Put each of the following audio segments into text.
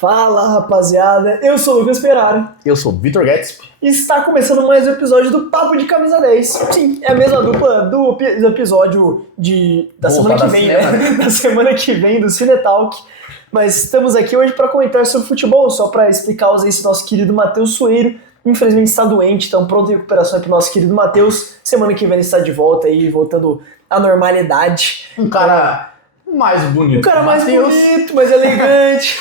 Fala, rapaziada, eu sou o Lucas Ferrari. Eu sou o Vitor Guedes. E está começando mais um episódio do Papo de Camisa 10. Sim, é a mesma dupla do episódio da semana que vem, né? Da semana que vem, do Cinetalk. Mas estamos aqui hoje para comentar sobre futebol, só para explicar esse nosso querido Matheus Sueiro. Infelizmente está doente, então pronto em recuperação para o nosso querido Matheus. Semana que vem ele está de volta aí, voltando à normalidade. Um cara mais bonito. Um cara mais bonito, mais elegante.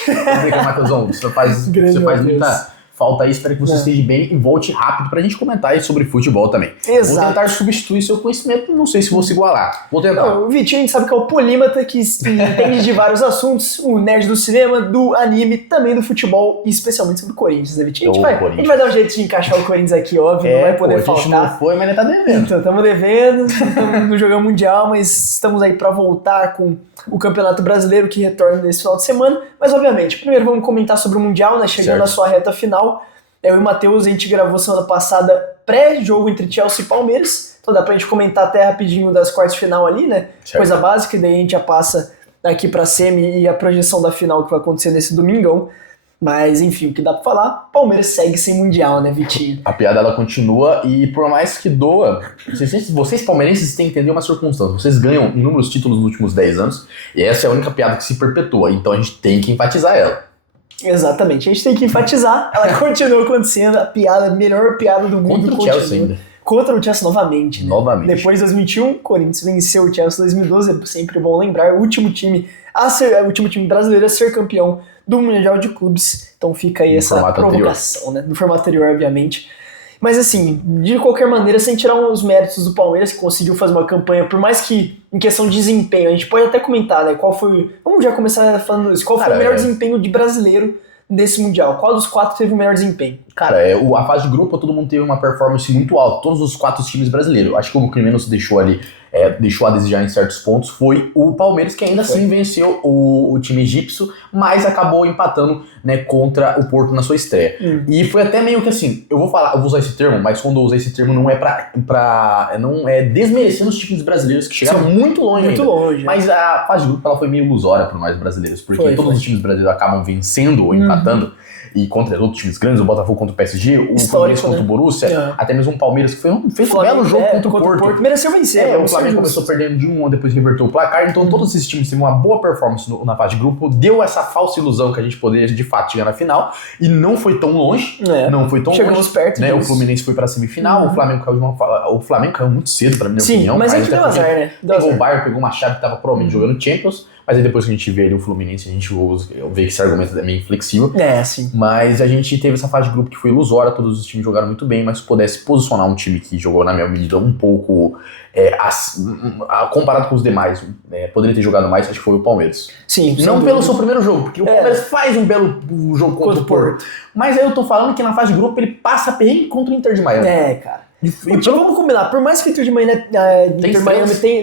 Matheusão, você faz muita falta aí, espero que você esteja bem e volte rápido pra gente comentar aí sobre futebol também. Exato. Vou tentar substituir seu conhecimento, não sei se vou se igualar. Vou tentar. Não, o Vitinho a gente sabe que é o polímata que entende de vários assuntos, o nerd do cinema, do anime, também do futebol e especialmente sobre o Corinthians, né, Vitinho? A gente vai dar um jeito de encaixar o Corinthians aqui, óbvio, não vai poder faltar. A gente não foi, mas ele tá devendo. Então, estamos devendo, estamos no Jogão Mundial, mas estamos aí pra voltar com o Campeonato Brasileiro que retorna nesse final de semana. Mas, obviamente, primeiro vamos comentar sobre o Mundial, né? Chegando à sua reta final. Eu e o Matheus, a gente gravou semana passada pré-jogo entre Chelsea e Palmeiras. Então dá pra gente comentar até rapidinho das quartas de final ali, né? Certo. Coisa básica, e daí a gente já passa aqui pra semi e a projeção da final que vai acontecer nesse domingão. Mas, enfim, o que dá pra falar, Palmeiras segue sem Mundial, né, Vitinho? A piada, ela continua e por mais que doa, vocês palmeirenses têm que entender uma circunstância. Vocês ganham inúmeros títulos nos últimos 10 anos e essa é a única piada que se perpetua. Então a gente tem que enfatizar ela. Exatamente, a gente tem que enfatizar, ela continua acontecendo, a melhor piada do mundo. Contra o Chelsea ainda. Contra o Chelsea novamente, né? Novamente. Depois de 2021, o Corinthians venceu o Chelsea em 2012, é sempre bom lembrar, o último time brasileiro a ser campeão do Mundial de Clubes, então fica aí essa provocação, né? No formato anterior, obviamente. Mas assim, de qualquer maneira, sem tirar os méritos do Palmeiras, que conseguiu fazer uma campanha, por mais que em questão de desempenho, a gente pode até comentar, né, qual foi, vamos já começar falando isso, qual foi o melhor desempenho de brasileiro nesse Mundial? Qual dos quatro teve o melhor desempenho? Cara, a fase de grupo, todo mundo teve uma performance muito alta, todos os quatro times brasileiros. Acho que o que menos deixou a desejar em certos pontos foi o Palmeiras, que ainda assim venceu o time egípcio, mas acabou empatando, né, contra o Porto na sua estreia. E foi até meio que assim, eu vou usar esse termo, mas quando eu usar esse termo não é desmerecendo os times brasileiros que chegaram muito longe ainda. Longe. Mas a fase de grupo ela foi meio ilusória para nós brasileiros, porque todos os times brasileiros acabam vencendo ou empatando. E contra outros times grandes, o Botafogo contra o PSG, o Palmeiras contra o Borussia, até mesmo o Palmeiras, que fez um belo jogo contra o Porto. Mereceu vencer. O Flamengo começou perdendo de 1, depois reverteu o placar, então todos esses times tiveram uma boa performance na fase de grupo, deu essa falsa ilusão que a gente poderia de fato chegar na final, e não foi tão longe, Chegamos perto, né? O Fluminense foi pra semifinal, o Flamengo caiu muito cedo, pra minha opinião. Mas aí que deu azar, né? Pegou o Bayern, pegou uma chave que tava provavelmente jogando Champions, mas aí depois que a gente vê ali o Fluminense, a gente vê que esse argumento é meio inflexível. Sim. Mas a gente teve essa fase de grupo que foi ilusória, todos os times jogaram muito bem, mas se pudesse posicionar um time que jogou, na minha medida, um pouco comparado com os demais, poderia ter jogado mais, acho que foi o Palmeiras. Sim. Não pelo seu primeiro jogo, porque o Palmeiras faz um belo jogo contra o Porto. Mas aí eu tô falando que na fase de grupo ele passa perrengue contra o Inter de Miami. Cara. Vamos combinar, por mais que o Inter de Miami,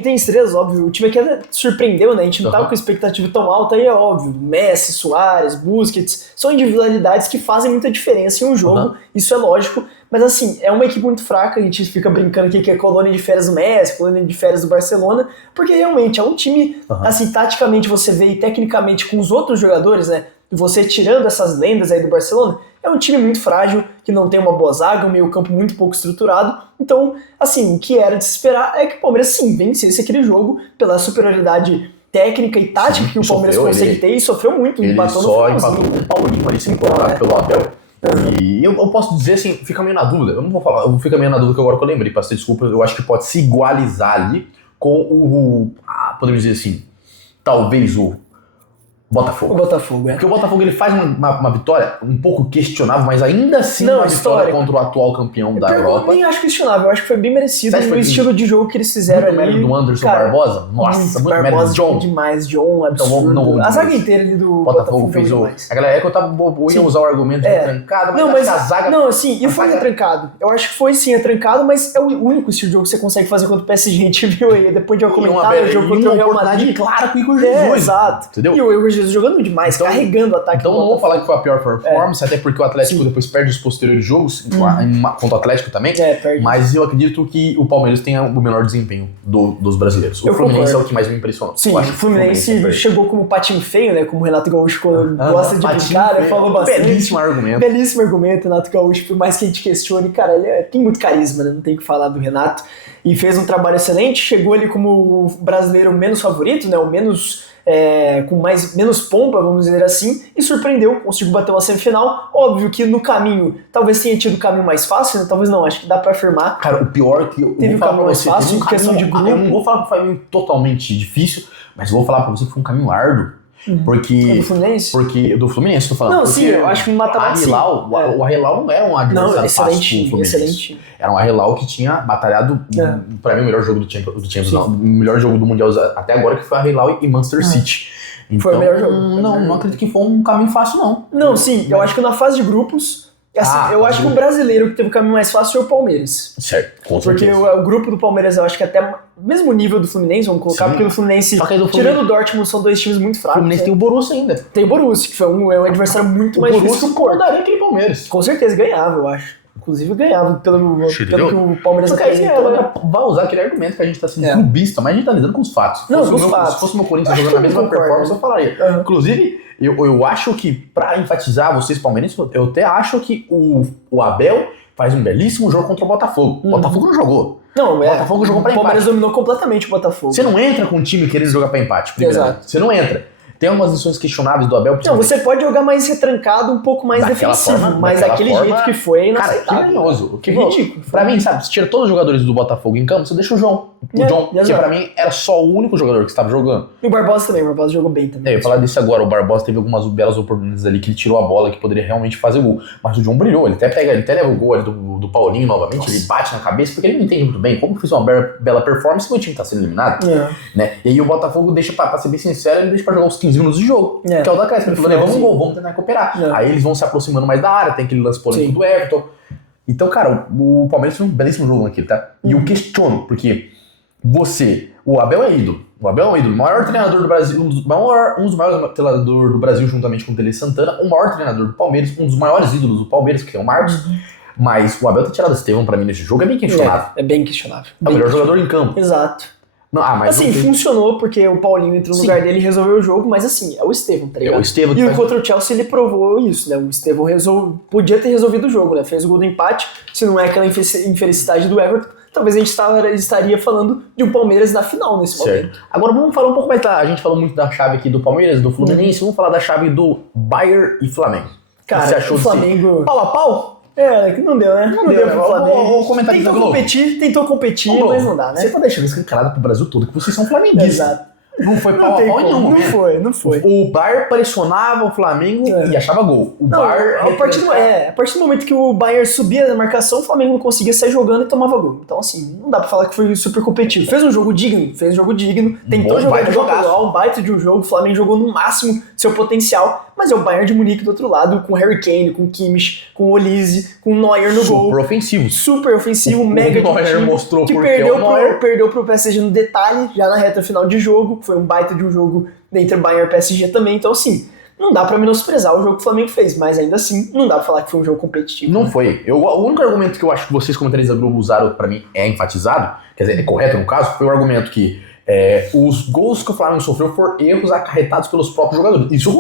tem estrelas, óbvio, o time aqui surpreendeu, né? A gente não tava com expectativa tão alta, aí é óbvio. Messi, Suárez, Busquets, são individualidades que fazem muita diferença em um jogo, isso é lógico. Mas assim, é uma equipe muito fraca, a gente fica brincando aqui que é colônia de férias do Messi, colônia de férias do Barcelona, porque realmente é um time, assim, taticamente você vê e tecnicamente com os outros jogadores, né? Você tirando essas lendas aí do Barcelona, é um time muito frágil, que não tem uma boa zaga, um meio campo muito pouco estruturado. Então, assim, o que era de se esperar é que o Palmeiras, sim, vencesse aquele jogo pela superioridade técnica e tática que o Palmeiras consegue ter, e sofreu muito. Ele só empatou com o Paulinho ali, sem colocar pelo Abel. E eu posso dizer assim, fica meio na dúvida, eu não vou falar, fica meio na dúvida que agora que eu lembrei, peço desculpa, eu acho que pode se igualizar ali com podemos dizer assim, talvez o Botafogo. Porque o Botafogo ele faz uma vitória um pouco questionável, mas ainda assim uma vitória contra o atual campeão da Europa. Eu nem acho questionável, eu acho que foi bem merecido no estilo de jogo que eles fizeram ali. Mérito do Anderson Barbosa? Nossa, muito mérito do John. John, absurdo. Então, a zaga inteira ali do Botafogo fez a galera que eu ia usar o argumento de trancado, mas a zaga... Não, assim, e foi trancado. Eu acho que foi sim trancado, mas é o único estilo de jogo que você consegue fazer contra o PSG, a gente viu aí, depois de eu comentar o jogo contra o Real Madrid. Claro com o Igor Jesus. Exato. Entendeu? E o Igor Jesus Jesus jogando demais, Então, carregando o ataque. Então não vou falar que foi a pior performance, até porque o Atlético depois perde os posteriores jogos, contra o Atlético também, perde. Mas eu acredito que o Palmeiras tenha o melhor desempenho dos brasileiros. O Fluminense é o que mais me impressionou. Sim, o Fluminense chegou como patinho feio, né? Como o Renato Gaúcho gosta de brincar, falou bastante. Belíssimo argumento. Belíssimo argumento, Renato Gaúcho, por mais que a gente questione, cara, ele tem muito carisma, né? Não tem o que falar do Renato. E fez um trabalho excelente, chegou ali como o brasileiro menos favorito, né? O menos... com menos pompa, vamos dizer assim, e surpreendeu, conseguiu bater uma semifinal. Óbvio que no caminho, talvez tenha tido o caminho mais fácil, né? Talvez não, acho que dá pra afirmar. Cara, o pior é que eu teve o caminho mais fácil, questão de grupo. Eu não vou falar que foi um caminho totalmente difícil, mas eu vou falar pra você que foi um caminho árduo. Porque. Do Fluminense? Porque. Do Fluminense, tô falando. Não, sim, eu acho que no mata-mata. O Al-Hilal não era um adversário fácil pro Fluminense. Excelente. Era um Al-Hilal que tinha batalhado, pra mim, o melhor jogo do Champions, não, o melhor jogo do Mundial até agora, que foi Al-Hilal e Manchester City. Então, foi o melhor jogo. Não acredito que foi um caminho fácil, não. Não, sim, eu acho que na fase de grupos. Assim, eu acho que o brasileiro que teve o caminho mais fácil foi o Palmeiras. Certo, com certeza. Porque o grupo do Palmeiras eu acho que até mesmo nível do Fluminense, vamos colocar, porque o Fluminense, tirando o Dortmund, são dois times muito fracos. O Fluminense tem o Borussia ainda. Tem o Borussia, que foi um adversário muito mais difícil. O Borussia daria aquele Palmeiras. Com certeza, ganhava, eu acho. Inclusive ganhava pelo que o Palmeiras apresentou. Vai usar aquele argumento que a gente tá sendo clubista, mas a gente tá lidando com os fatos. Não, com os fatos. Se fosse o meu Corinthians jogando a mesma performance, eu falaria. Inclusive, eu acho que, pra enfatizar vocês palmeirenses, eu até acho que o Abel faz um belíssimo jogo contra o Botafogo. O Botafogo não jogou. Não, o Botafogo jogou pra empate. O Palmeiras dominou completamente o Botafogo. Você não entra com um time querendo jogar pra empate. Exato. Você não entra. Tem algumas lições questionáveis do Abel. Não, você pode jogar mais retrancado, um pouco mais defensivo, mas daquele jeito que foi, não sei. Cara, que vergonhoso. Que ridículo. Pra mim, sabe, você tira todos os jogadores do Botafogo em campo, você deixa o João. Que pra mim era só o único jogador que estava jogando. E o Barbosa também, o Barbosa jogou bem também. Eu ia falar disso agora, o Barbosa teve algumas belas oportunidades ali que ele tirou a bola, que poderia realmente fazer o gol. Mas o João brilhou, ele até leva o gol ali do Paulinho novamente, ele bate na cabeça, porque ele não entende muito bem como fez uma bela performance e o time tá sendo eliminado. Né? E aí o Botafogo deixa, pra ser bem sincero, ele deixa pra jogar os 15 minutos de jogo. Que é o da Crespa. Ele falou, vamos um gol, vamos tentar recuperar. Aí eles vão se aproximando mais da área, tem aquele lance polêmico do Everton. Então, cara, o Palmeiras fez um belíssimo jogo naquele, tá? E eu questiono, porque o Abel é ídolo. O Abel é um ídolo, o maior treinador do Brasil, um dos maiores treinadores do Brasil, juntamente com o Tele Santana, o maior treinador do Palmeiras, um dos maiores ídolos do Palmeiras, que é o Marcos. Mas o Abel ter tirado o Estevão pra mim nesse jogo é bem questionável. É bem questionável. É o melhor jogador em campo. Exato. Não, mas assim, funcionou porque o Paulinho entrou no lugar dele e resolveu o jogo, mas assim, é o Estevão, tá ligado? É o Estevão e contra o Chelsea ele provou isso, né? O Estevão podia ter resolvido o jogo, né? Fez o gol do empate, se não é aquela infelicidade do Everton, talvez a gente estaria falando de um Palmeiras na final nesse momento. Agora vamos falar um pouco mais a gente falou muito da chave aqui do Palmeiras, do Fluminense, vamos falar da chave do Bayern e Flamengo. Cara, o que você achou o Flamengo... Pau a pau? Que não deu, né? Não deu pro Flamengo. Vou comentar tentou competir, mas não dá, né? Você tá deixando escancarado pro Brasil todo que vocês são flamenguistas. Exato. Não foi pau a pau nenhum. Não foi. O Bayern pressionava o Flamengo e achava gol. A partir do momento que o Bayern subia na marcação, o Flamengo não conseguia sair jogando e tomava gol. Então, assim, não dá pra falar que foi super competitivo. Fez um jogo digno, tentou jogar um baita de um jogo, o Flamengo jogou no máximo seu potencial, mas é o Bayern de Munique do outro lado, com Harry Kane, com Kimmich, com Olise, com Neuer no gol. Super ofensivo, mega de time, mostrou que perdeu pro PSG no detalhe, já na reta final de jogo. Foi um baita de um jogo entre Bayern e PSG também. Então, assim, não dá pra menosprezar o jogo que o Flamengo fez, mas ainda assim, não dá pra falar que foi um jogo competitivo. Não foi. O único argumento que eu acho que vocês, comentaristas da Globo, usaram pra mim é enfatizado, quer dizer, é correto no caso, foi o argumento que os gols que o Flamengo sofreu foram erros acarretados pelos próprios jogadores. Isso eu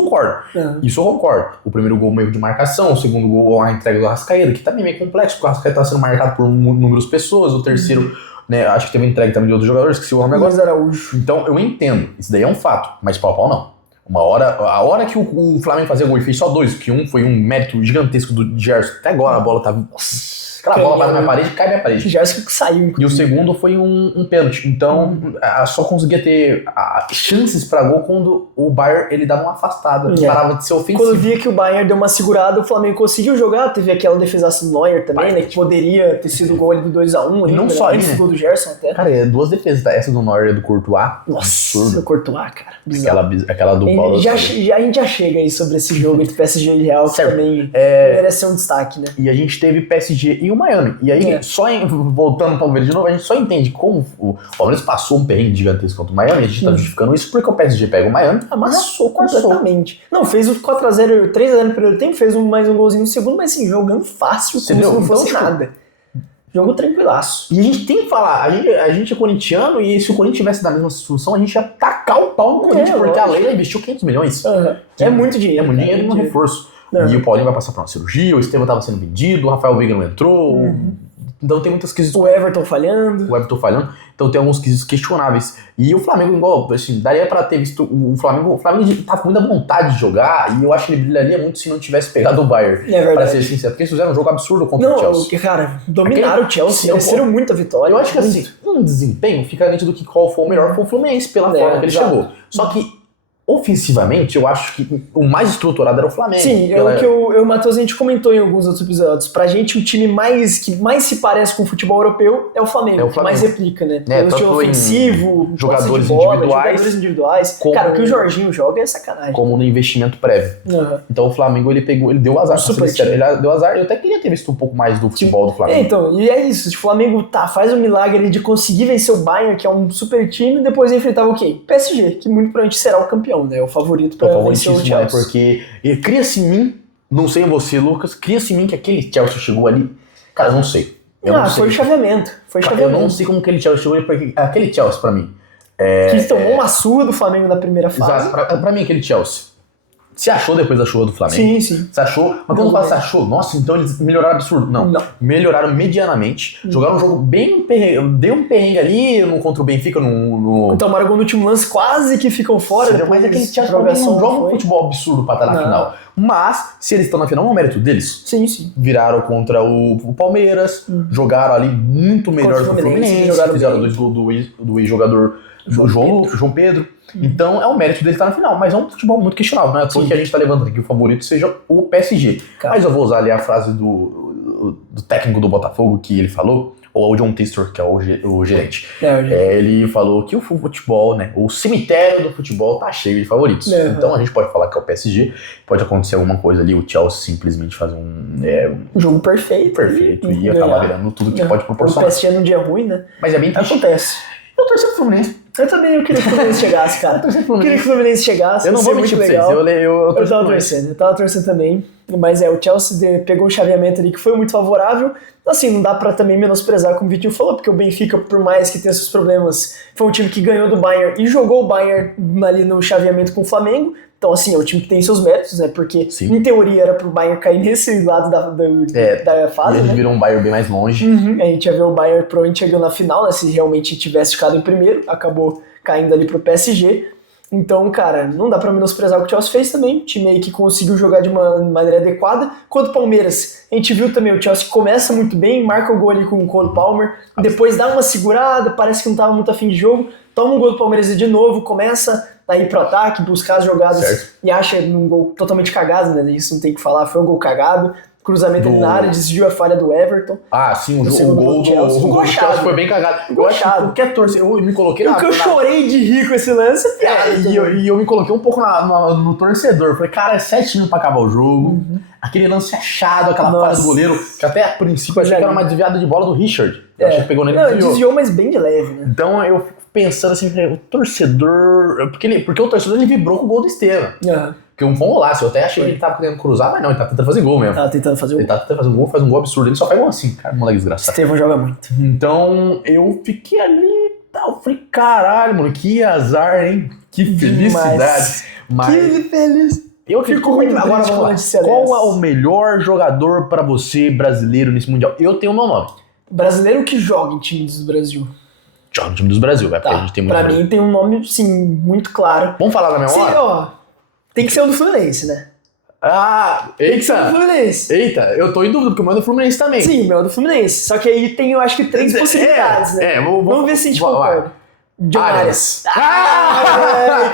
concordo. O primeiro gol, um erro de marcação. O segundo gol, a entrega do Arrascaeta, que também é meio complexo, porque o Arrascaeta tá sendo marcado por números pessoas. O terceiro, né, acho que teve entrega também de outros jogadores, que se o nome agora. Então eu entendo, isso daí é um fato, mas pau não. A hora que o Flamengo fazia gol e fez só 2, que um foi um mérito gigantesco do Gerson, até agora a bola tá... Aquela bola vai na minha parede, cai na minha parede. Gerson que saiu. E o segundo foi um pênalti. Então, só conseguia ter chances pra gol quando o Bayern ele dava uma afastada, parava de ser ofensivo. Quando via que o Bayern deu uma segurada, o Flamengo conseguiu jogar. Teve aquela defesaça do Neuer também, né? Que poderia ter sido o gol ali do 2x1. Não só isso. O gol do Gerson até. Cara, duas defesas, tá? Essa do Neuer e do Courtois. Nossa, o Courtois, cara. Aquela do Paulo. A gente já chega aí sobre esse jogo entre PSG e Real, que também merece um destaque, né? E a gente teve PSG e o Miami. E aí, voltando para o Palmeiras de novo, a gente só entende como o Palmeiras passou um perrengue gigantesco contra o Miami, a gente tá justificando isso porque o PSG pega o Miami, amassou completamente. Não, fez o 4x0, 3x0 no primeiro tempo, fez mais um golzinho no segundo, mas assim, jogando fácil, como se não fosse nada. Jogo tranquilaço. E a gente tem que falar, a gente é corintiano e se o Corinthians tivesse da mesma situação, a gente ia tacar o pau no Corinthians, porque a Leila investiu 500 milhões. É muito dinheiro. É muito dinheiro no reforço. E o Paulinho vai passar por uma cirurgia, o Estevão tava sendo vendido, o Rafael Veiga não entrou. Então tem muitas quesitos. O Everton falhando. Então tem alguns quesitos questionáveis. E o Flamengo, igual, assim, daria pra ter visto o Flamengo tá com muita vontade de jogar e eu acho que ele brilharia muito se não tivesse pegado o Bayern. É verdade. Pra ser sincero, porque eles fizeram um jogo absurdo contra o Chelsea. Cara, dominaram o Chelsea, mereceram muita vitória. Eu acho que assim, um desempenho fica nítido que qual foi o melhor foi o Fluminense, pela forma que ele chegou. Só que ofensivamente, eu acho que o mais estruturado era o Flamengo. Sim, o que eu e o Matheus, a gente comentou em alguns outros episódios. Pra gente, o time que mais se parece com o futebol europeu é o Flamengo. Que mais replica, né? O estilo ofensivo, jogadores individuais. Cara, o que o Jorginho joga é sacanagem. Como no investimento prévio. Então o Flamengo, ele deu azar. Ele deu azar. Eu até queria ter visto um pouco mais do futebol do Flamengo. Então, e é isso. O Flamengo faz um milagre de conseguir vencer o Bayern, que é um super time, e depois enfrentava o quê? PSG, que muito provavelmente será o campeão. Né? O favorito para vencer o Chelsea. Porque cria-se em mim, não sei em você, Lucas, cria-se em mim que aquele Chelsea chegou ali. Cara, eu não sei. Foi o chaveamento. Eu não sei como aquele Chelsea chegou ali, porque aquele Chelsea pra mim. Que tomou uma surra do Flamengo na primeira fase. Exato, pra mim aquele Chelsea. Você achou depois da chuva do Flamengo? Sim. Você achou? Mas quando você achou, nossa, então eles melhoraram absurdo. Não. Melhoraram medianamente. Jogaram um jogo bem perrengue. Deu um perrengue ali contra o Benfica no... Então, o no último lance quase que ficam fora. Mas aquele Chelsea não joga um futebol absurdo pra estar na final. Mas, se eles estão na final, não é mérito deles. Sim. Viraram contra o Palmeiras. Jogaram ali muito melhor que o Fluminense. Fizeram 2 gols do ex-jogador João Pedro. Então é um mérito dele estar na final, mas é um futebol muito questionável, não é à toa que a gente está levantando aqui o favorito seja o PSG. Mas eu vou usar ali a frase do técnico do Botafogo que ele falou, ou o John Textor, que é o gerente. Ele falou que o futebol, né, o cemitério do futebol tá cheio de favoritos. Então a gente pode falar que é o PSG, pode acontecer alguma coisa ali, o Chelsea simplesmente fazer um jogo perfeito e acabar virando tudo que pode proporcionar. O PSG num dia ruim, né? Mas é bem triste. Acontece. Eu torci pro Fluminense. Eu também queria que o Fluminense chegasse, cara. Eu queria que o Fluminense chegasse. Eu não vou mentir pra vocês. Eu tava torcendo também. Mas o Chelsea pegou um chaveamento ali que foi muito favorável. Assim, não dá pra também menosprezar, como o Vitinho falou, porque o Benfica, por mais que tenha seus problemas, foi um time que ganhou do Bayern e jogou o Bayern ali no chaveamento com o Flamengo. Então, assim, é um time que tem seus méritos, né? Porque, em teoria, era pro Bayern cair nesse lado da fase, e eles viram um Bayern bem mais longe. A gente ia ver o Bayern provavelmente chegando na final, né? Se realmente tivesse ficado em primeiro, acabou caindo ali pro PSG. Então, cara, não dá pra menosprezar o que o Chelsea fez também. O time aí que conseguiu jogar de uma maneira adequada. Quanto o Palmeiras, a gente viu também, o Chelsea começa muito bem, marca o gol ali com o Cole Palmer, depois dá uma segurada, parece que não tava muito afim de jogo, toma um gol do Palmeiras de novo, começa a ir pro ataque, buscar as jogadas e acha um gol totalmente cagado, né? Isso não tem o que falar, foi um gol cagado. Cruzamento na área, desviou a falha do Everton. Sim, o gol do Chelsea foi bem cagado. Eu acho que qualquer torcedor, eu me coloquei eu chorei de rir com esse lance. E eu me coloquei um pouco no torcedor. Falei, cara, é 7 minutos pra acabar o jogo. Aquele lance achado, aquela falha do goleiro, que até a princípio eu achei que era uma desviada de bola do Richard. Eu achei que pegou nele e desviou, mas bem de leve, né? Então eu fico pensando assim, o torcedor... Porque o torcedor ele vibrou com o gol do Estevão. Porque um bom golaço, eu até achei que ele tava querendo cruzar, mas não, ele tá tentando fazer gol mesmo. Tava tentando fazer gol. Ele tá tentando fazer um gol, faz um gol absurdo. Ele só faz gol assim, cara, moleque desgraçado. Estevão joga muito. Então, eu fiquei ali, eu falei, caralho, mano, que azar, hein? Que felicidade. Que feliz. Eu fico muito... Agora vamos lá. Qual é o melhor jogador pra você, brasileiro, nesse Mundial? Eu tenho o meu nome. Brasileiro que joga em times do Brasil. Joga em time dos Brasil, vai, porque a gente tem muito... Pra mim tem um nome, sim, muito claro. Vamos falar na minha hora? Tem que ser o do Fluminense, né? Tem que ser o do Fluminense. Eita, eu tô em dúvida, porque o meu é do Fluminense também. Sim, o meu é do Fluminense. Só que aí tem, eu acho que 3 possibilidades, né? Vamos ver se a gente concorda. John Arias.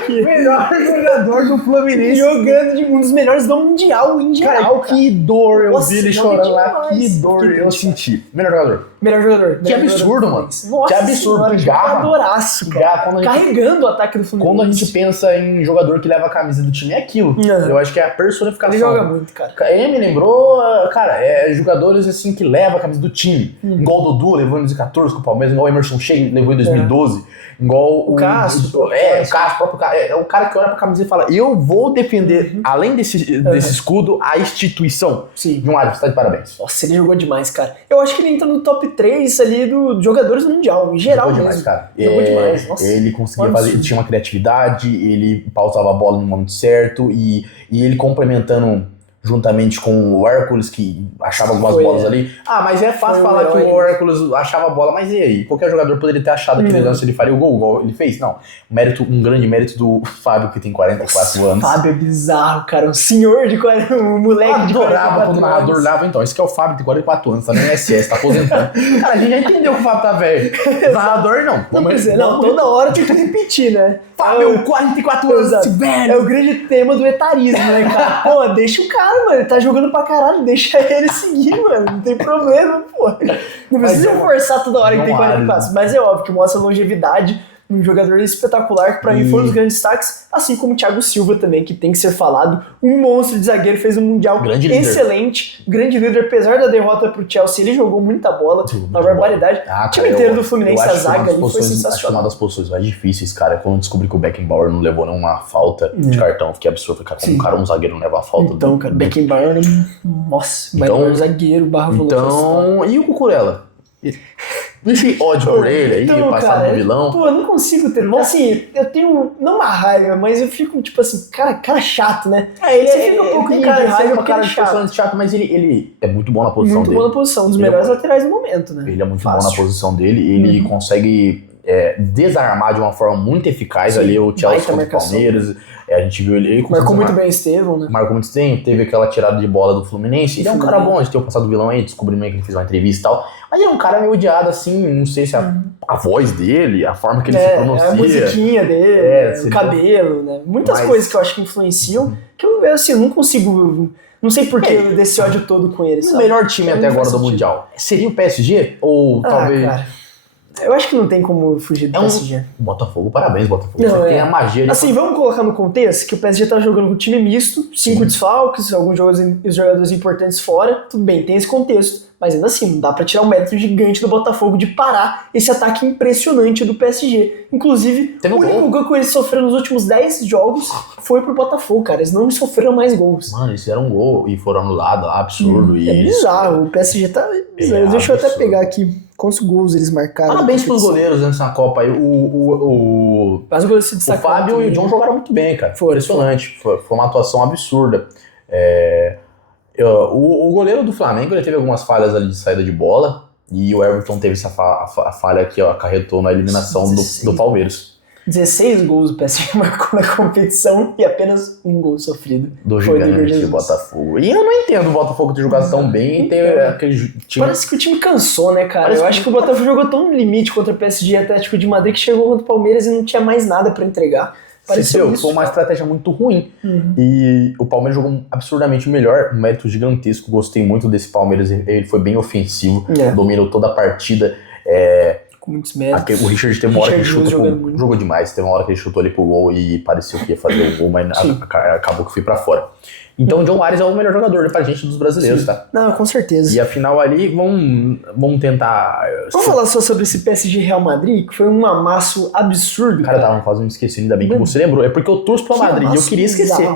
Melhor jogador do Fluminense. Jogando de um dos melhores do Mundial em geral. Cara, que dor eu vi ele chorando lá. Que dor eu senti. Melhor jogador. Melhor jogador. Que absurdo, mano. Nossa, que absurdo. Que garra. Jogadoraço, cara. Carregando o ataque do Fluminense. Quando a gente pensa em jogador que leva a camisa do time, é aquilo. Eu acho que é a personificação. Ele joga muito, cara. Ele me lembrou, cara, jogadores assim que levam a camisa do time. Igual o Dudu levou em 2014 com o Palmeiras, igual o Emerson Sheik levou em 2012. Igual o Cássio. O Cássio, o próprio Cássio. É o cara que olha pra camisa e fala: eu vou defender, além desse escudo, a instituição. Sim. De um árbitro, tá de parabéns. Nossa, ele jogou demais, cara. Eu acho que ele entra no top 3 ali dos jogadores do Mundial, em geral. Jogou demais, cara. Jogou demais. Nossa, ele conseguia fazer, ele tinha uma criatividade, ele pausava a bola no momento certo e ele complementando juntamente com o Hércules, que achava algumas bolas ali. Mas é fácil falar que o Hércules achava a bola, mas e aí? Qualquer jogador poderia ter achado aquele lance, ele faria o gol, igual ele fez? Não. Um grande mérito do Fábio, que tem 44 anos. Fábio é bizarro, cara. Um senhor de 40, um moleque de 44 adorava quando o narrador olhava, então. Esse que é o Fábio, tem 44 anos, tá no INSS, tá aposentando. Cara, a gente já entendeu que o Fábio tá velho. O narrador não. Não, toda hora tem que repetir, né? Fábio, 44 anos, velho. É o grande tema do etarismo, né, cara? Pô, deixa o cara, mano. Ele tá jogando pra caralho, deixa ele seguir, mano. Não tem problema, pô. Não precisa forçar toda hora que tem 44. Mas é óbvio que mostra longevidade. Um jogador espetacular, que pra mim foi um dos grandes destaques, assim como o Thiago Silva também, que tem que ser falado. Um monstro de zagueiro, fez um Mundial excelente, grande líder, apesar da derrota pro Chelsea, ele jogou muita bola, uma barbaridade. O time inteiro do Fluminense, a zaga ali, foi sensacional. Acho que uma das posições mais difíceis, cara, quando eu descobri que o Beckenbauer não levou nenhuma falta de cartão, eu fiquei absurdo, cara, como um zagueiro não leva a falta. Então, cara, Beckenbauer, nossa, melhor zagueiro, volante. Então, e o Cucurella? Esse ódio por ele aí, então, passado no vilão. Pô, eu não consigo ter. Assim, eu tenho, não uma raiva, mas eu fico tipo assim, cara chato, né? Ele fica um pouco de raiva porque cara chato, mas ele é muito bom na posição dele. Muito bom na posição, um dos melhores laterais do momento, né? Ele é muito bom na posição dele, ele consegue desarmar de uma forma muito eficaz ali o Chelsea contra o Palmeiras. A gente viu ele marcou muito bem o Estevão, né? Marcou muito bem, teve aquela tirada de bola do Fluminense. Ele é um cara bom, a gente tem o passado do vilão aí, descobrimos que ele fez uma entrevista e tal. Mas ele é um cara meio odiado, assim, não sei se a voz dele, a forma que ele se pronuncia. A musiquinha dele, o cabelo, né? Muitas coisas que eu acho que influenciam, que eu assim, eu não consigo. Não sei por que desse ódio todo com ele. O melhor time até agora do Mundial seria o PSG? Ou talvez. Cara. Eu acho que não tem como fugir do PSG. Botafogo, parabéns, Botafogo. Você tem a magia. Assim, vamos colocar no contexto que o PSG tá jogando com um time misto, 5 desfalques, alguns jogadores importantes fora. Tudo bem, tem esse contexto. Mas ainda assim, não dá pra tirar o mérito gigante do Botafogo de parar esse ataque impressionante do PSG. Inclusive, o único gol que eles sofreram nos últimos 10 jogos foi pro Botafogo, cara. Eles não sofreram mais gols. Mano, eles fizeram um gol e foram anulados lá, absurdo. É bizarro, o PSG tá bizarro. Deixa eu até pegar aqui quantos gols eles marcaram. Parabéns pros goleiros nessa Copa aí. Mas o goleiro se destacou. O Fábio e o John jogaram muito bem, cara. Foi impressionante. Foi uma atuação absurda. O goleiro do Flamengo, ele teve algumas falhas ali de saída de bola, e o Everton teve essa falha que acarretou na eliminação do Palmeiras. 16 gols o PSG marcou na competição e apenas um gol sofrido. Do gigante Botafogo. E eu não entendo o Botafogo ter jogado tão bem e ter aquele time... Parece que o time cansou, né, cara? Eu acho que o Botafogo jogou tão no limite contra o PSG e Atlético de Madrid que chegou contra o Palmeiras e não tinha mais nada pra entregar. Pareceu, foi uma estratégia muito ruim. E o Palmeiras jogou absurdamente melhor, um mérito gigantesco. Gostei muito desse Palmeiras, ele foi bem ofensivo, dominou toda a partida. Com muitos méritos. O Richard teve uma hora que ele jogou demais, teve uma hora que ele chutou ali pro gol e pareceu que ia fazer o gol, mas acabou que foi pra fora. Então o John Arias é o melhor jogador pra gente dos brasileiros, tá? Não, com certeza. E a final ali, vamos tentar... Vamos falar só sobre esse PSG Real Madrid, que foi um amasso absurdo. Cara, tava quase me esquecendo, ainda bem que você lembrou. É porque eu torço pro Madrid e eu queria esquecer.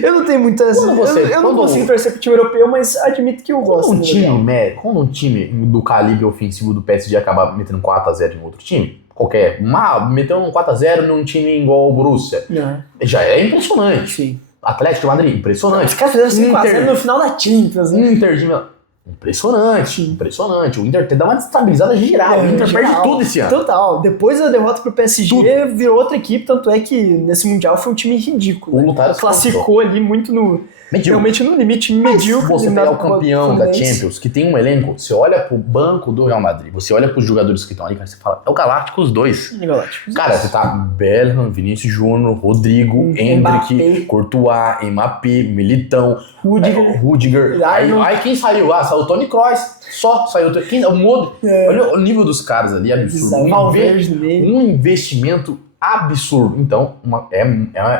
Eu não tenho muita... Eu não consigo torcer pro time europeu, mas admito que eu gosto. Quando um time do calibre ofensivo do PSG acaba metendo 4x0 em outro time, meteu um 4x0 num time igual o Borussia, já é impressionante. Sim. Atlético de Madrid, impressionante. Os caras fizeram 5x0 no final da Champions, né? Inter de Milão. Impressionante. O Inter dá uma destabilizada geral. O Inter perde tudo esse ano. Total. Depois da derrota pro PSG, virou outra equipe. Tanto é que nesse Mundial foi um time ridículo. Né? Classificou ali muito no... Realmente no limite medíocre. Você pegar o campeão da Champions, que tem um elenco, você olha pro banco do Real Madrid, você olha pros jogadores que estão ali, cara, você fala, é o Galáctico os dois. Cara, você tá Bellingham, Vinícius Júnior, Rodrigo, Endrick, Courtois, Mbappé, Militão, Rudiger. Aí quem saiu? saiu o Toni Kroos, só saiu o Modric. Olha o nível dos caras ali, absurdo. Um investimento absurdo. Então,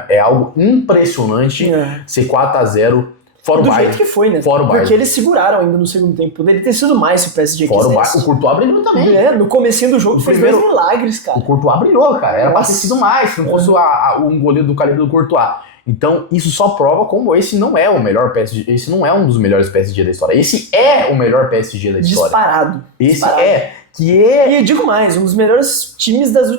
é algo impressionante ser 4x0 fora o Bayern. Do jeito que foi, né? Porque eles seguraram ainda no segundo tempo. Poderia ter sido mais se o PSG quisesse. O Courtois brilhou também. No comecinho do jogo fez 2 milagres, cara. O Courtois brilhou, cara. Era pra ter sido mais, se não fosse um goleiro do calibre do Courtois. Então, isso só prova como esse não é o melhor PSG. Esse não é um dos melhores PSG da história. Esse é o melhor PSG da história. Disparado. Esse E eu digo mais, um dos melhores times dos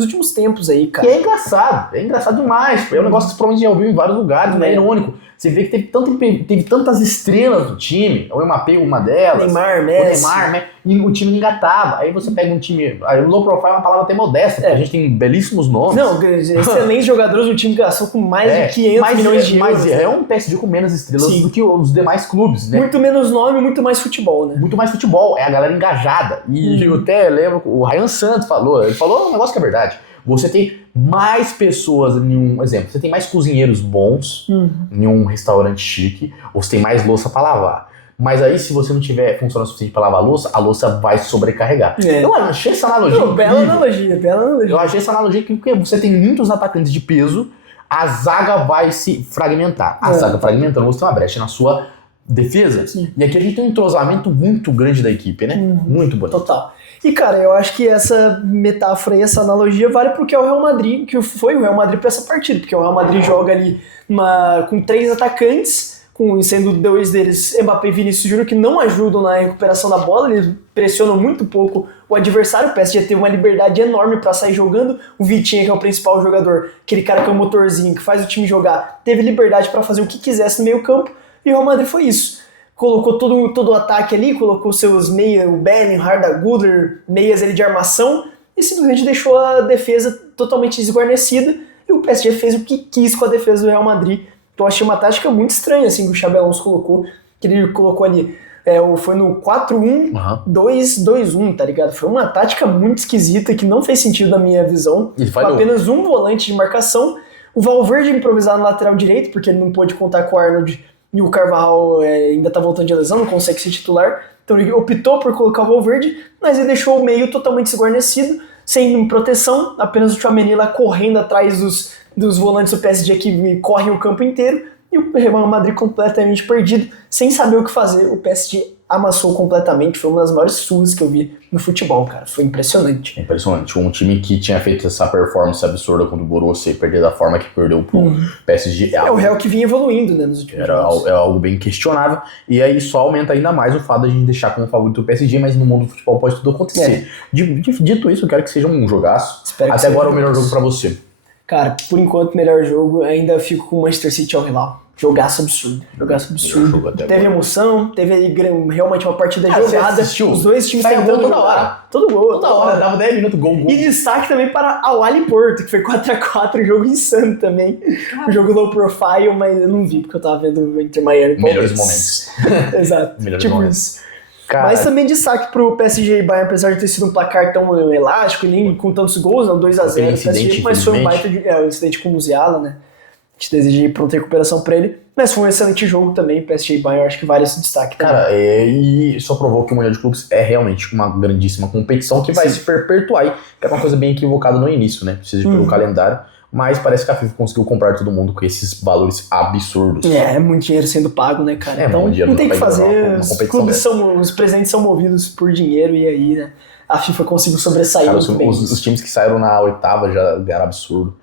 últimos tempos aí, cara. E é engraçado demais. É um negócio que você provavelmente já ouviu em vários lugares, né? É irônico. Você vê que teve tantas estrelas no time, o Mbappé, uma delas, Neymar, Messi. né? E o time não engatava. Aí você pega um time. Low profile é uma palavra até modesta, porque a gente tem belíssimos nomes. Não, excelentes jogadores, um time que gastou com mais de 500 milhões de euros. Mas é um PSG com menos estrelas do que os demais clubes, né? Muito menos nome, muito mais futebol, né? Muito mais futebol, é a galera engajada. E eu até lembro, o Ryan Santos ele falou um negócio que é verdade. Você tem mais pessoas em um exemplo, você tem mais cozinheiros bons em um restaurante chique, ou você tem mais louça pra lavar. Mas aí, se você não tiver função suficiente pra lavar a louça vai sobrecarregar. Eu achei essa analogia. Bela analogia. Eu achei essa analogia porque você tem muitos atacantes de peso, a zaga vai se fragmentar. A zaga fragmentando, você tem uma brecha na sua defesa. Sim. E aqui a gente tem um entrosamento muito grande da equipe, né? Muito bonito. Total. E, cara, eu acho que essa metáfora e essa analogia vale porque é o Real Madrid, que foi o Real Madrid pra essa partida, porque o Real Madrid joga ali com 3 atacantes, sendo 2 deles Mbappé e Vinícius Júnior, que não ajudam na recuperação da bola, eles pressionam muito pouco o adversário. O PSG teve uma liberdade enorme pra sair jogando. O Vitinha, que é o principal jogador, aquele cara que é o motorzinho, que faz o time jogar, teve liberdade pra fazer o que quisesse no meio campo, e o Real Madrid foi isso. Colocou todo o ataque ali, colocou seus meias, o Bellingham, Arda Güler, meias ali de armação, e simplesmente deixou a defesa totalmente desguarnecida, e o PSG fez o que quis com a defesa do Real Madrid. Então eu achei uma tática muito estranha, assim, que o Xabi Alonso colocou, que ele colocou ali, foi no 4-1-2-2-1, tá ligado? Foi uma tática muito esquisita, que não fez sentido na minha visão, com apenas um volante de marcação, o Valverde improvisado no lateral direito, porque ele não pôde contar com o Arnold, e o Carvajal ainda tá voltando de lesão, não consegue ser titular, então ele optou por colocar o Valverde, mas ele deixou o meio totalmente desguarnecido, sem proteção, apenas o Tchouaméni lá correndo atrás dos volantes do PSG que correm o campo inteiro, e o Real Madrid completamente perdido, sem saber o que fazer. O PSG amassou completamente, foi uma das maiores surras que eu vi no futebol, cara, foi impressionante. Impressionante, um time que tinha feito essa performance absurda contra o Borussia e perder da forma que perdeu pro PSG. O Real que vinha evoluindo, né, nos últimos jogos. É algo bem questionável, e aí só aumenta ainda mais o fato de a gente deixar como favorito o PSG, mas no mundo do futebol pode tudo acontecer. Dito isso, eu quero que seja um jogaço. Até agora o melhor jogo pra você. Cara, por enquanto, melhor jogo, ainda fico com o Manchester City ao Hilal. Jogaço absurdo. Teve emoção, teve aí realmente uma partida jogada. Os dois times tentando toda hora. Todo gol. Toda hora, dava 10 minutos, gol. E destaque também para Al Ahly Porto, que foi 4x4, jogo insano também. Um jogo low profile, mas eu não vi, porque eu tava vendo o Inter Miami. Melhores momentos. Exato. Melhores momentos. Isso. Cara, mas também destaque pro PSG e Bayern, apesar de ter sido um placar tão elástico e nem com tantos gols, não, 2x0, mas foi um baita incidente com o Musiala, né? A gente deseja pronta recuperação pra ele, mas foi um excelente jogo também, PSG e Bayern, acho que vale esse destaque também. Cara, e só provou que o Mundial de Clubes é realmente uma grandíssima competição que vai se perpetuar aí, que é uma coisa bem equivocada no início, né? Precisa pelo calendário, mas parece que a FIFA conseguiu comprar todo mundo com esses valores absurdos. É muito dinheiro sendo pago, né, cara? Então não tem o que fazer, os presidentes são movidos por dinheiro e aí, né? A FIFA conseguiu sobressair. Cara, os times que saíram na 8ª já ganharam absurdo.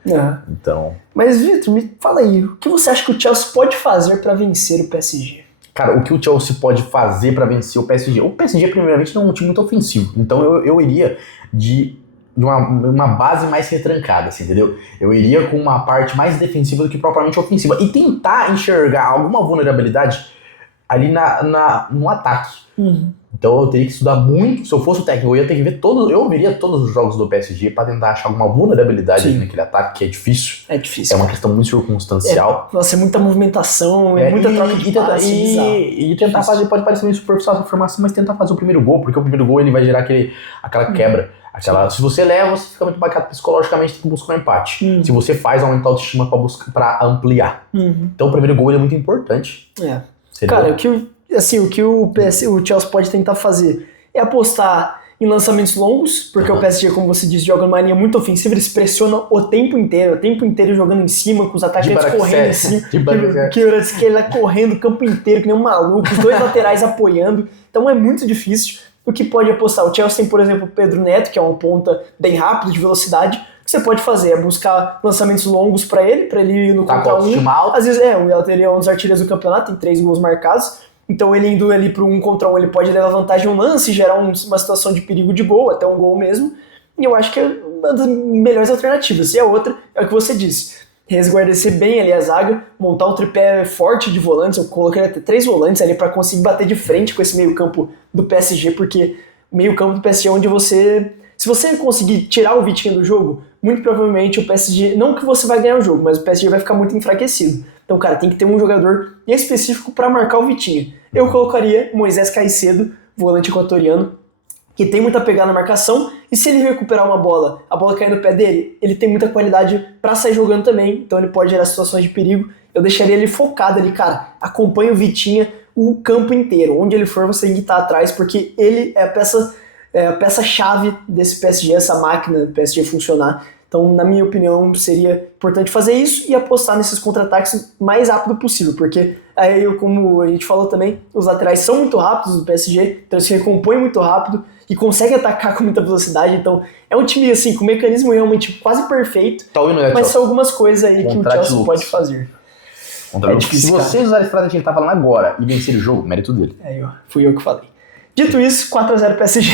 Então. Mas, Vitor, me fala aí, o que você acha que o Chelsea pode fazer pra vencer o PSG? Cara, o que o Chelsea pode fazer pra vencer o PSG? O PSG, primeiramente, não é um time muito ofensivo. Então eu iria de uma base mais retrancada, assim, entendeu? Eu iria com uma parte mais defensiva do que propriamente ofensiva. E tentar enxergar alguma vulnerabilidade ali no ataque. Então eu teria que estudar muito. Se eu fosse o técnico, eu ia ter que ver eu veria todos os jogos do PSG pra tentar achar alguma vulnerabilidade naquele ataque, que é difícil. É difícil. É uma questão muito circunstancial. Nossa, é muita movimentação, muita troca de passe. E tentar fazer, pode parecer meio superficial essa formação, mas tentar fazer o primeiro gol, porque o primeiro gol ele vai gerar aquela quebra. Se você leva, você fica muito bacana psicologicamente, tem que buscar um empate. Se você faz, aumenta a autoestima pra ampliar. Então o primeiro gol ele é muito importante. Cara, o que assim, o que o Chelsea pode tentar fazer é apostar em lançamentos longos, porque o PSG, como você disse, joga numa linha muito ofensiva, eles pressionam o tempo inteiro jogando em cima, com os atacantes correndo em cima, que ele lá correndo o campo inteiro, que nem um maluco, os dois laterais apoiando, então é muito difícil. O que pode apostar? O Chelsea tem, por exemplo, o Pedro Neto, que é um ponta bem rápido, de velocidade. O que você pode fazer é buscar lançamentos longos para ele ir no contra um. Às vezes, ele é um dos artilheiros do campeonato, tem 3 gols marcados. Então ele indo ali para um contra um, ele pode levar vantagem um lance, gerar uma situação de perigo de gol, até um gol mesmo. E eu acho que é uma das melhores alternativas. E a outra é o que você disse. Resguardecer bem ali a zaga, montar um tripé forte de volantes, eu coloquei até 3 volantes ali para conseguir bater de frente com esse meio campo do PSG, porque o meio campo do PSG é onde se você conseguir tirar o Vitinha do jogo, muito provavelmente o PSG, não que você vai ganhar o jogo, mas o PSG vai ficar muito enfraquecido. Então, cara, tem que ter um jogador específico para marcar o Vitinha. Eu colocaria Moisés Caicedo, volante equatoriano, que tem muita pegada na marcação, e se ele recuperar uma bola, a bola cair no pé dele, ele tem muita qualidade para sair jogando também, então ele pode gerar situações de perigo. Eu deixaria ele focado ali, cara, acompanha o Vitinha o campo inteiro, onde ele for você tem que estar atrás, porque ele é a peça-chave desse PSG, essa máquina do PSG funcionar. Então, na minha opinião, seria importante fazer isso e apostar nesses contra-ataques o mais rápido possível, porque aí, como a gente falou também, os laterais são muito rápidos do PSG, então eles se recompõem muito rápido e conseguem atacar com muita velocidade. Então, é um time assim, com um mecanismo realmente quase perfeito, mas são algumas coisas aí que o Chelsea pode fazer. Se vocês usarem a estratégia que ele tá falando agora e vencer o jogo, mérito dele. Fui eu que falei. Dito isso, 4-0 PSG.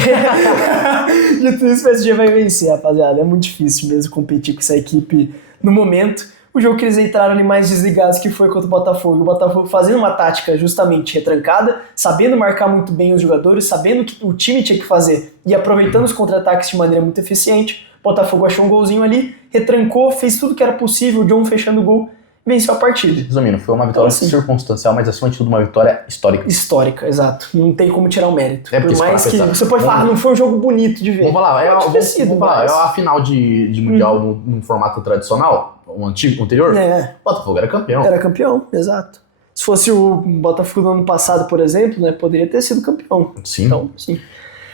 Dito isso, o PSG vai vencer, rapaziada. É muito difícil mesmo competir com essa equipe no momento. O jogo que eles entraram ali mais desligados, que foi contra o Botafogo. O Botafogo fazendo uma tática justamente retrancada, sabendo marcar muito bem os jogadores, sabendo o que o time tinha que fazer e aproveitando os contra-ataques de maneira muito eficiente. O Botafogo achou um golzinho ali, retrancou, fez tudo que era possível, o John fechando o gol, venceu a partida. Resumindo, foi uma vitória circunstancial, mas acima de tudo uma vitória histórica. Histórica, exato. Não tem como tirar o mérito. Por mais que você pode falar, não foi um jogo bonito de ver. Vamos falar, é a final de Mundial num formato tradicional, o anterior, o Botafogo era campeão. Era campeão, exato. Se fosse o Botafogo do ano passado, por exemplo, né, poderia ter sido campeão. Sim. Então, sim.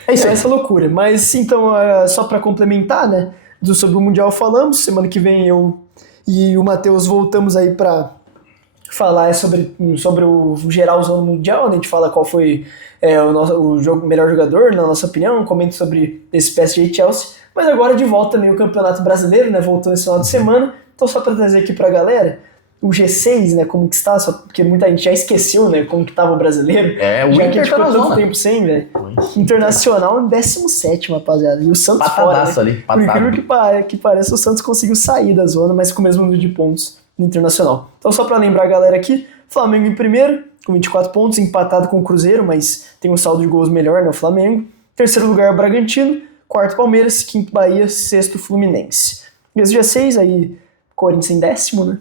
É isso, essa loucura. Mas, então, só para complementar, né, sobre o Mundial falamos, semana que vem eu e o Matheus voltamos aí para falar sobre o geralzão mundial, né? A gente fala qual foi o melhor jogador, na nossa opinião, comenta sobre esse PSG e Chelsea, mas agora de volta também o Campeonato Brasileiro, né? Voltando esse final de semana, então só para trazer aqui pra galera, o G6, né, como que está, só porque muita gente já esqueceu, né, como que estava o brasileiro. O já Inter ficou tanto tempo sem, velho. Internacional, 17º, rapaziada. E o Santos patadaço fora, né? ali, Por incrível que pareça, o Santos conseguiu sair da zona, mas com o mesmo número de pontos no Internacional. Então, só para lembrar a galera aqui, Flamengo em primeiro, com 24 pontos, empatado com o Cruzeiro, mas tem um saldo de gols melhor, né, o Flamengo. Terceiro lugar, o Bragantino. Quarto, Palmeiras. Quinto, Bahia. Sexto, Fluminense. Esse G6, aí, Corinthians em 10º, né?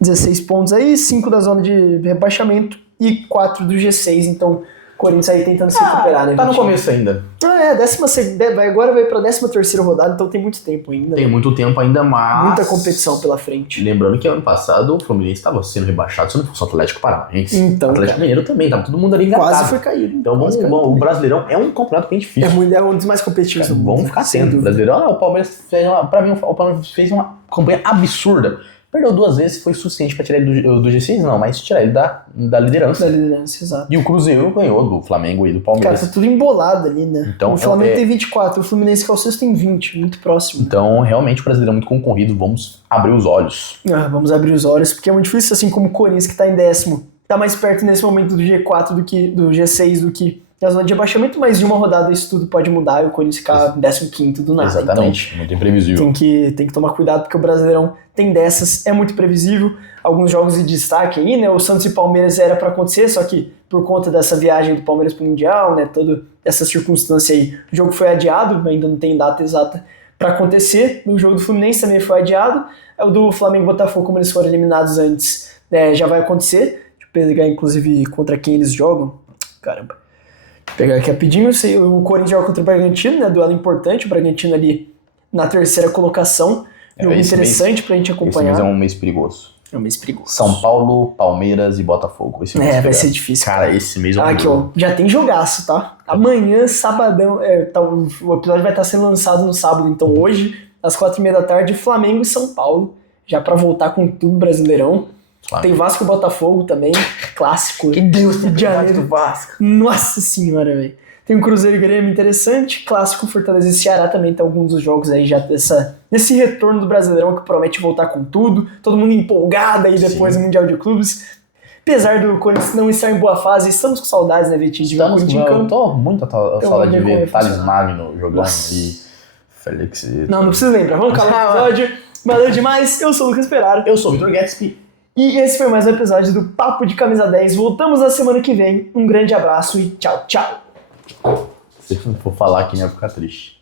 16 pontos aí, 5 da zona de rebaixamento e 4 do G6, então Corinthians aí tentando se recuperar, né? Tá no começo ainda. Agora vai pra 13ª rodada, então tem muito tempo ainda. Tem muito tempo ainda, mas... muita competição pela frente. Lembrando que ano passado o Fluminense estava sendo rebaixado, se não fosse o Atlético Paranaense. Então, Atlético Mineiro também, tava todo mundo ali engatado. Quase foi caído. Então o Brasileirão é um campeonato bem difícil. É um dos mais competitivos do mundo. Vamos ficar atento. O Brasileirão, o Palmeiras fez uma campanha absurda. Perdeu 2 vezes, foi suficiente pra tirar ele do G6, não, mas tirar ele da liderança. Da liderança, exato. E o Cruzeiro ganhou do Flamengo e do Palmeiras. Cara, tá tudo embolado ali, né? Então, o Flamengo tem 24, o Fluminense que é o sexto tem 20, muito próximo. Então, realmente, o Brasileirão é muito concorrido, vamos abrir os olhos. Vamos abrir os olhos, porque é muito difícil, assim como o Corinthians, que tá em 10º, tá mais perto nesse momento do G4 do G6 do que na zona de abaixamento, mas de uma rodada isso tudo pode mudar e o Corinthians ficar 15º do nada. Exatamente, então, muito imprevisível. Tem que tomar cuidado, porque o Brasileirão tem dessas, é muito previsível. Alguns jogos de destaque aí, né? O Santos e Palmeiras era para acontecer, só que por conta dessa viagem do Palmeiras pro Mundial, né? Toda essa circunstância aí, o jogo foi adiado, ainda não tem data exata para acontecer. O jogo do Fluminense também foi adiado. O do Flamengo e Botafogo, como eles foram eliminados antes, já vai acontecer. Deixa eu pegar, inclusive, contra quem eles jogam. Caramba. Vou pegar aqui rapidinho. O Corinthians joga contra o Bragantino, né? Duelo importante. O Bragantino ali na 3ª colocação. Jogo interessante pra gente acompanhar. Esse mês é um mês perigoso. É um mês perigoso. São Paulo, Palmeiras e Botafogo. Esse mês vai ser difícil. Cara, esse mês é um aqui, ó, já tem jogaço, tá? Amanhã, sabadão, o episódio vai estar sendo lançado no sábado, então hoje, às 4h30 da tarde, Flamengo e São Paulo, já pra voltar com tudo Brasileirão. Claro. Tem Vasco e Botafogo também, clássico. Que Deus, de janeiro. Vasco. Nossa senhora, velho. Tem um Cruzeiro e Grêmio interessante, clássico Fortaleza e Ceará também, tem alguns dos jogos aí já desse retorno do Brasileirão que promete voltar com tudo, todo mundo empolgado aí depois do Mundial de Clubes. Apesar do Corinthians não estar em boa fase, estamos com saudades, né, Vitinho? De ver o Corinthians em campo. Tô muito saudade de ver Thales Magno jogando e Félix. Não precisa lembrar, vamos acabar o episódio. Valeu demais, eu sou o Lucas Peraro. Eu sou o Vitor Gatsby. E esse foi mais um episódio do Papo de Camisa 10. Voltamos na semana que vem. Um grande abraço e tchau, tchau. Se eu não for falar aqui, não vai ficar triste.